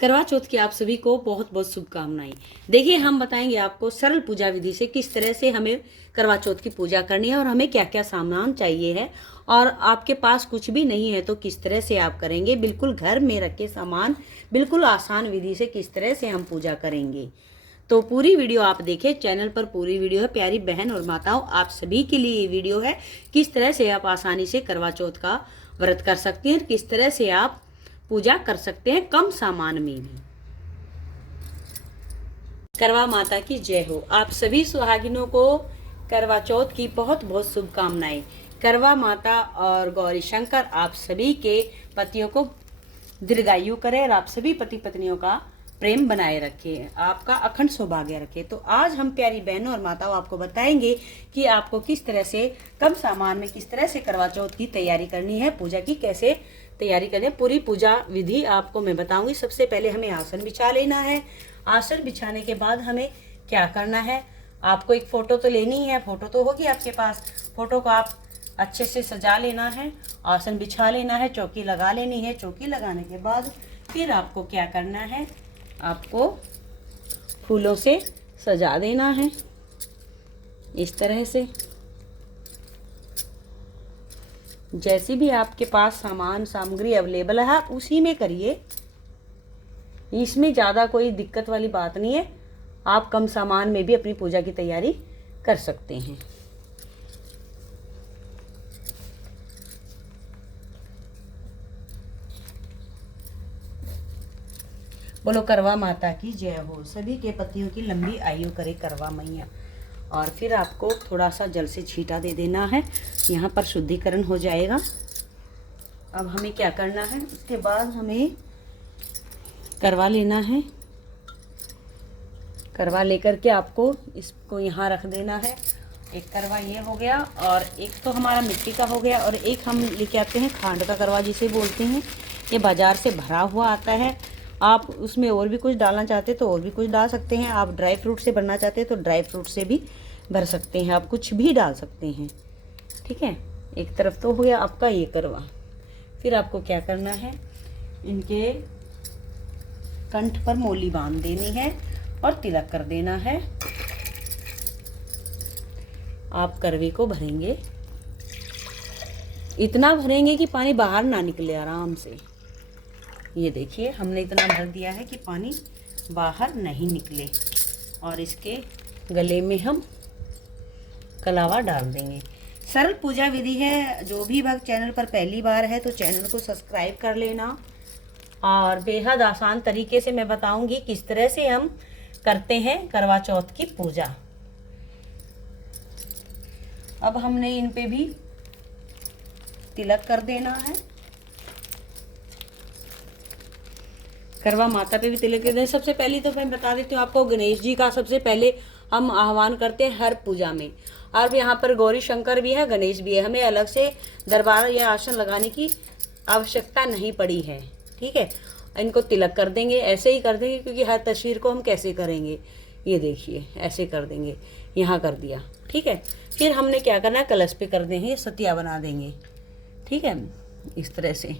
करवा चौथ की आप सभी को बहुत बहुत शुभकामनाएं। देखिए, हम बताएंगे आपको सरल पूजा विधि से किस तरह से हमें करवा चौथ की पूजा करनी है और हमें क्या क्या सामान चाहिए है। और आपके पास कुछ भी नहीं है तो किस तरह से आप करेंगे, बिल्कुल घर में रखे सामान, बिल्कुल आसान विधि से किस तरह से हम पूजा करेंगे। तो पूरी वीडियो आप देखें, चैनल पर पूरी वीडियो है। प्यारी बहन और माताओं, आप सभी के लिए ये वीडियो है, किस तरह से आप आसानी से करवा चौथ का व्रत कर सकते हैं, किस तरह से आप पूजा कर सकते हैं कम सामान में भी। करवा माता की जय हो। आप सभी सुहागिनों को करवा चौथ की बहुत बहुत शुभकामनाएं। करवा माता और गौरी शंकर आप सभी के पतियों को दीर्घायु करे और आप सभी पति पत्नियों का प्रेम बनाए रखे, आपका अखंड सौभाग्य रखे। तो आज हम प्यारी बहनों और माताओं आपको बताएंगे कि आपको किस तरह से कम सामान में किस तरह से करवा चौथ की तैयारी करनी है, पूजा की कैसे तैयारी करनी है। पूरी पूजा विधि आपको मैं बताऊंगी। सबसे पहले हमें आसन बिछा लेना है। आसन बिछाने के बाद हमें क्या करना है, आपको एक फ़ोटो तो लेनी है, फ़ोटो तो होगी आपके पास। फ़ोटो को आप अच्छे से सजा लेना है, आसन बिछा लेना है, चौकी लगा लेनी है। चौकी लगाने के बाद फिर आपको क्या करना है, आपको फूलों से सजा देना है इस तरह से। जैसी भी आपके पास सामान सामग्री अवेलेबल है आप उसी में करिए, इसमें ज़्यादा कोई दिक्कत वाली बात नहीं है। आप कम सामान में भी अपनी पूजा की तैयारी कर सकते हैं। बोलो करवा माता की जय हो। सभी के पतियों की लंबी आयु करे करवा मैया। और फिर आपको थोड़ा सा जल से छींटा दे देना है, यहाँ पर शुद्धिकरण हो जाएगा। अब हमें क्या करना है, उसके बाद हमें करवा लेना है। करवा लेकर के आपको इसको यहाँ रख देना है। एक करवा ये हो गया और एक तो हमारा मिट्टी का हो गया, और एक हम लेके आते हैं खांड का करवा जिसे बोलते हैं। ये बाज़ार से भरा हुआ आता है। आप उसमें और भी कुछ डालना चाहते हैं तो और भी कुछ डाल सकते हैं। आप ड्राई फ्रूट से भरना चाहते हैं तो ड्राई फ्रूट से भी भर सकते हैं, आप कुछ भी डाल सकते हैं। ठीक है, एक तरफ तो हो गया आपका ये करवा। फिर आपको क्या करना है, इनके कंठ पर मोली बांध देनी है और तिलक कर देना है। आप करवे को भरेंगे, इतना भरेंगे कि पानी बाहर ना निकले, आराम से। ये देखिए, हमने इतना भर दिया है कि पानी बाहर नहीं निकले। और इसके गले में हम कलावा डाल देंगे। सरल पूजा विधि है। जो भी भक्त चैनल पर पहली बार है तो चैनल को सब्सक्राइब कर लेना। और बेहद आसान तरीके से मैं बताऊंगी किस तरह से हम करते हैं करवा चौथ की पूजा। अब हमने इन पे भी तिलक कर देना है। करवा माता पे भी तिलक कर देना। सबसे पहले तो मैं बता देती हूँ आपको, गणेश जी का सबसे पहले हम आह्वान करते हैं हर पूजा में। और यहाँ पर गौरी शंकर भी है, गणेश भी है। हमें अलग से दरबार या आसन लगाने की आवश्यकता नहीं पड़ी है। ठीक है, इनको तिलक कर देंगे, ऐसे ही कर देंगे, क्योंकि हर तस्वीर को हम कैसे करेंगे, ये देखिए ऐसे कर देंगे, यहाँ कर दिया। ठीक है, फिर हमने क्या करना है, कलश पे कर देंगे, सतिया बना देंगे। ठीक है, इस तरह से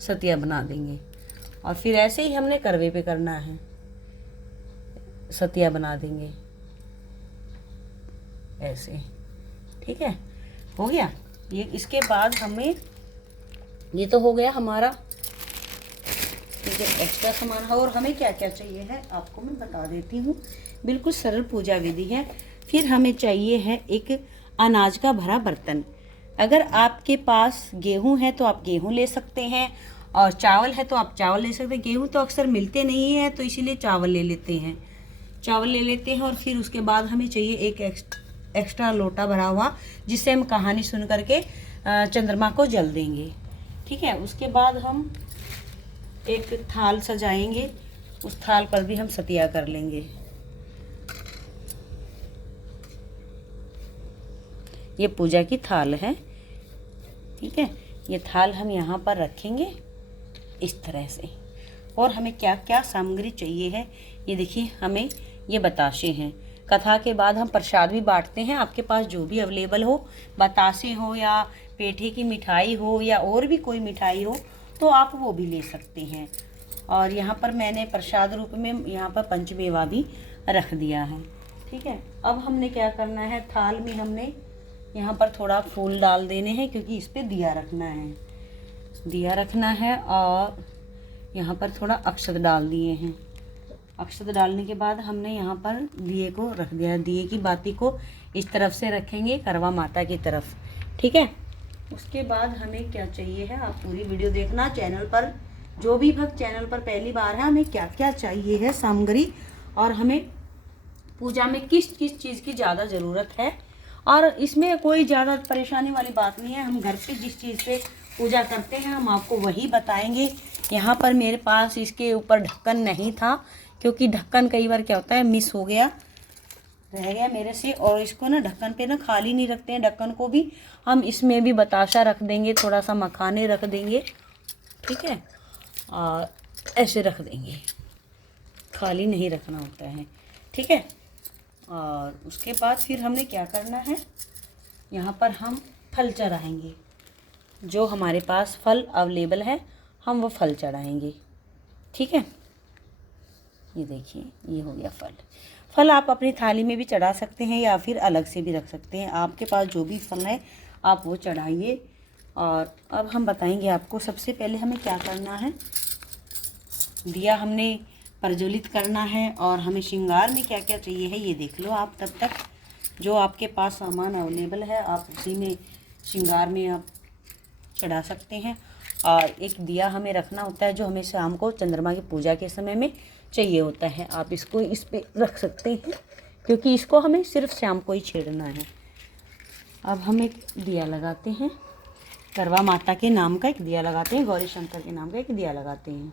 सतिया बना देंगे। और फिर ऐसे ही हमने करवे पे करना है, सतिया बना देंगे ऐसे। ठीक है, हो गया ये। इसके बाद हमें, ये तो हो गया हमारा। ठीक है, एक्स्ट्रा सामान है। और हमें क्या क्या चाहिए है आपको मैं बता देती हूँ। बिल्कुल सरल पूजा विधि है। फिर हमें चाहिए है एक अनाज का भरा बर्तन। अगर आपके पास गेहूँ है तो आप गेहूँ ले सकते हैं, और चावल है तो आप चावल ले सकते हैं। गेहूँ तो अक्सर मिलते नहीं हैं तो इसीलिए चावल ले लेते हैं, चावल ले लेते हैं। और फिर उसके बाद हमें चाहिए एक एक्स्ट्रा लोटा भरा हुआ, जिससे हम कहानी सुन करके चंद्रमा को जल देंगे। ठीक है, उसके बाद हम एक थाल सजाएंगे, उस थाल पर भी हम सतिया कर लेंगे। ये पूजा की थाल है। ठीक है, ये थाल हम यहाँ पर रखेंगे इस तरह से। और हमें क्या क्या सामग्री चाहिए है, ये देखिए, हमें ये बताशे हैं। कथा के बाद हम प्रसाद भी बांटते हैं। आपके पास जो भी अवेलेबल हो, बतासे हो या पेठे की मिठाई हो या और भी कोई मिठाई हो, तो आप वो भी ले सकते हैं। और यहाँ पर मैंने प्रसाद रूप में यहाँ पर पंचमेवा भी रख दिया है। ठीक है, अब हमने क्या करना है, थाल में हमने यहाँ पर थोड़ा फूल डाल देने हैं, क्योंकि इस पे दिया रखना है, दिया रखना है। और यहाँ पर थोड़ा अक्षत डाल दिए हैं। अक्षत डालने के बाद हमने यहाँ पर दिए को रख दिया। दिए की बाती को इस तरफ से रखेंगे करवा माता की तरफ। ठीक है, उसके बाद हमें क्या चाहिए है, आप पूरी वीडियो देखना। चैनल पर जो भी भक्त चैनल पर पहली बार है, हमें क्या क्या चाहिए है सामग्री, और हमें पूजा में किस किस चीज़ की ज़्यादा ज़रूरत है। और इसमें कोई ज़्यादा परेशानी वाली बात नहीं है। हम घर पे जिस चीज़ से पूजा करते हैं हम आपको वही बताएंगे। यहाँ पर मेरे पास इसके ऊपर ढक्कन नहीं था, क्योंकि ढक्कन कई बार क्या होता है मिस हो गया, रह गया मेरे से। और इसको ना ढक्कन पे ना खाली नहीं रखते हैं, ढक्कन को भी हम इसमें भी बताशा रख देंगे, थोड़ा सा मखाने रख देंगे। ठीक है, और ऐसे रख देंगे, खाली नहीं रखना होता है। ठीक है, और उसके बाद फिर हमने क्या करना है, यहाँ पर हम फल चढ़ाएंगे। जो हमारे पास फल अवेलेबल है हम वो फल चढ़ाएंगे। ठीक है, ये देखिए ये हो गया फल। फल आप अपनी थाली में भी चढ़ा सकते हैं या फिर अलग से भी रख सकते हैं। आपके पास जो भी फल है आप वो चढ़ाइए। और अब हम बताएंगे आपको, सबसे पहले हमें क्या करना है, दिया हमने प्रज्वलित करना है। और हमें श्रृंगार में क्या क्या चाहिए है ये देख लो आप। तब तक जो आपके पास सामान अवेलेबल है आप उसी में श्रृंगार में आप चढ़ा सकते हैं। और एक दिया हमें रखना होता है जो हमें शाम को चंद्रमा की पूजा के समय में चाहिए होता है। आप इसको इस पे रख सकते हैं, क्योंकि इसको हमें सिर्फ शाम को ही छेड़ना है। अब हम एक दिया लगाते हैं, करवा माता के नाम का एक दिया लगाते हैं, गौरी शंकर के नाम का एक दिया लगाते हैं।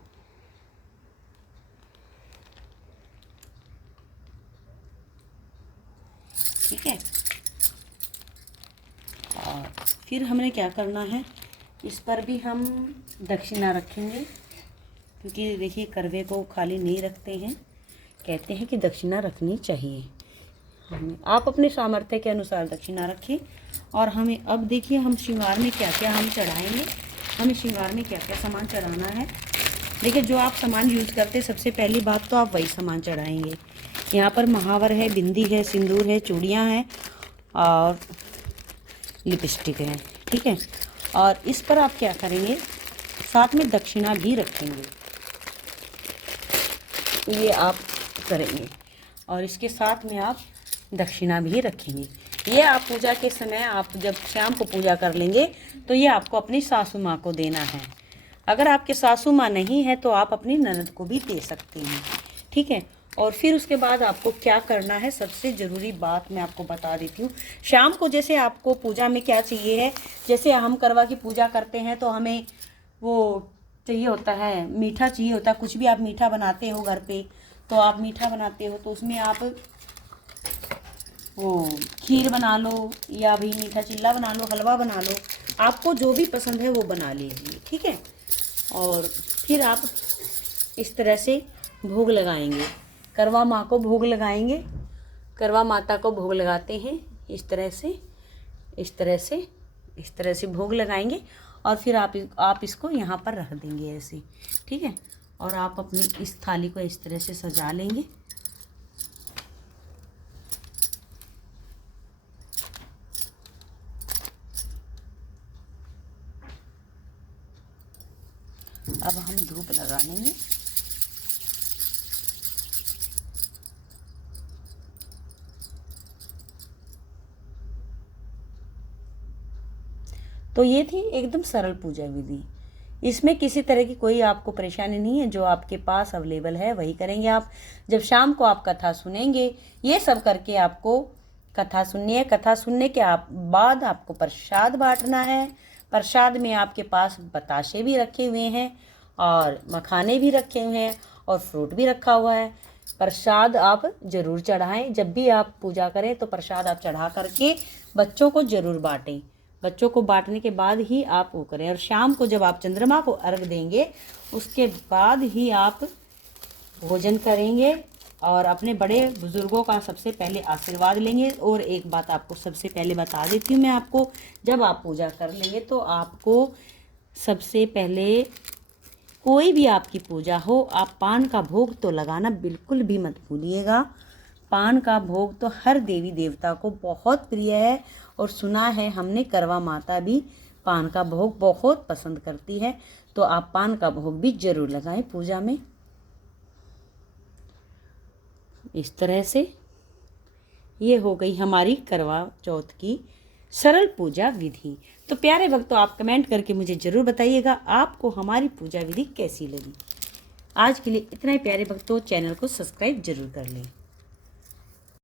ठीक है, और फिर हमने क्या करना है, इस पर भी हम दक्षिणा रखेंगे, क्योंकि देखिए करवे को खाली नहीं रखते हैं, कहते हैं कि दक्षिणा रखनी चाहिए। हमें आप अपने सामर्थ्य के अनुसार दक्षिणा रखें। और हमें अब देखिए हम श्रृंगार में क्या क्या हम चढ़ाएंगे, हमें श्रृंगार में क्या क्या सामान चढ़ाना है। देखिए जो आप सामान यूज़ करते सबसे पहली बात तो आप वही सामान चढ़ाएंगे। यहाँ पर महावर है, बिंदी है, सिंदूर है, चूड़ियाँ हैं और लिपस्टिक है। ठीक है, और इस पर आप क्या करेंगे, साथ में दक्षिणा भी रखेंगे, तो ये आप करेंगे। और इसके साथ में आप दक्षिणा भी रखेंगे। ये आप पूजा के समय, आप जब शाम को पूजा कर लेंगे तो ये आपको अपनी सासू माँ को देना है। अगर आपके सासू माँ नहीं है तो आप अपनी ननद को भी दे सकते हैं। ठीक है, और फिर उसके बाद आपको क्या करना है, सबसे ज़रूरी बात मैं आपको बता देती हूँ। शाम को जैसे आपको पूजा में क्या चाहिए है, जैसे हम करवा की पूजा करते हैं तो हमें वो चाहिए होता है, मीठा चाहिए होता है। कुछ भी आप मीठा बनाते हो घर पे, तो आप मीठा बनाते हो तो उसमें आप वो खीर बना लो या भी मीठा चिल्ला बना लो, हलवा बना लो, आपको जो भी पसंद है वो बना लीजिए। ठीक है, और फिर आप इस तरह से भोग लगाएंगे, करवा माँ को भोग लगाएंगे, करवा माता को भोग लगाते हैं इस तरह से, इस तरह से, इस तरह से भोग लगाएंगे। और फिर आप इसको यहाँ पर रख देंगे ऐसे। ठीक है, और आप अपनी इस थाली को इस तरह से सजा लेंगे। अब हम धूप लगा लेंगे। तो ये थी एकदम सरल पूजा विधि। इसमें किसी तरह की कोई आपको परेशानी नहीं है, जो आपके पास अवेलेबल है वही करेंगे आप। जब शाम को आप कथा सुनेंगे, ये सब करके आपको कथा सुननी है। कथा सुनने के बाद आपको प्रसाद बांटना है। प्रसाद में आपके पास बताशे भी रखे हुए हैं और मखाने भी रखे हुए हैं और फ्रूट भी रखा हुआ है। प्रसाद आप ज़रूर चढ़ाएं। जब भी आप पूजा करें तो प्रसाद आप चढ़ा करके बच्चों को ज़रूर बांटें। बच्चों को बांटने के बाद ही आप वो करें। और शाम को जब आप चंद्रमा को अर्घ देंगे उसके बाद ही आप भोजन करेंगे और अपने बड़े बुजुर्गों का सबसे पहले आशीर्वाद लेंगे। और एक बात आपको सबसे पहले बता देती हूँ मैं आपको, जब आप पूजा कर लेंगे तो आपको सबसे पहले कोई भी आपकी पूजा हो, आप पान का भोग तो लगाना बिल्कुल भी मत भूलिएगा। पान का भोग तो हर देवी देवता को बहुत प्रिय है, और सुना है हमने करवा माता भी पान का भोग बहुत पसंद करती है। तो आप पान का भोग भी जरूर लगाएं पूजा में। इस तरह से ये हो गई हमारी करवा चौथ की सरल पूजा विधि। तो प्यारे भक्तों, आप कमेंट करके मुझे ज़रूर बताइएगा आपको हमारी पूजा विधि कैसी लगी। आज के लिए इतना ही प्यारे भक्तों, चैनल को सब्सक्राइब जरूर कर लें।